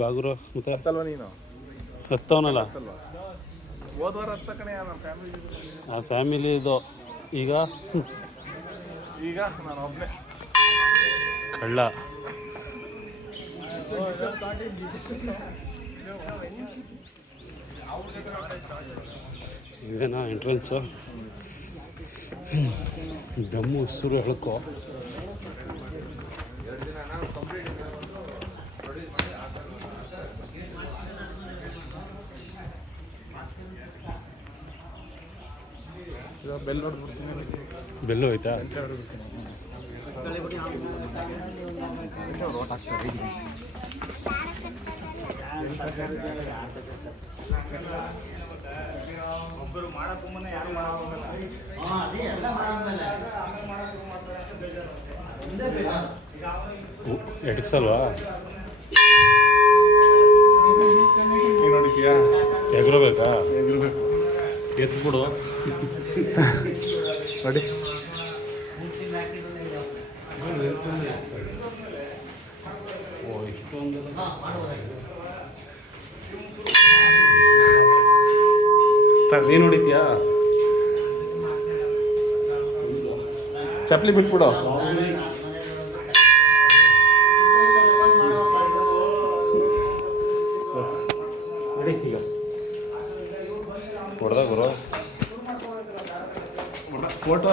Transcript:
ಬಾಗುರು ಮತ್ತೆ ಹತ್ತಲ್ವ ನೀನು? ಹತ್ತವನಲ್ಲ ಹೋದ್ವಾರ ಹತ್ತ ಕಣೆ ನಮ್ಮ ಫ್ಯಾಮಿಲಿ. ಆ ಫ್ಯಾಮಿಲಿ ಇದು ಈಗ ನಾನು ಒಬ್ಬನೇ ಕಳ್ಳ. ಇದೇನಾ ಎಂಟ್ರೆನ್ಸು? ದಮ್ಮು ಉಸಿರು ಎಳ್ಕೊ. ಬೆಲ್ ನೋಡ್ಬಿಡ್ತೀನಿ. ಬೆಲ್ಲು ಹೋಯ್ತಾ? ಒಬ್ಬರು ಮಾಡಕ್ಕೆ ಮುನ್ನ ಯಾರು ಮಾಡೋಲ್ಲ. ಎಡ್ಸಲ್ವಾ? ನೋಡಿದ್ಯಾ? ಎಗ್ರಬೇಕಾ? ಎತ್ಬಿಡು ನೋಡಿ. ಓ ಇಷ್ಟೊಂದು ನೀನು ಹೊಡಿತೀಯಾ? ಚಪ್ಪಲಿ ಬಿಟ್ಬಿಡು. ಹೊಡೆದ ಗುರು ಫೋಟೋ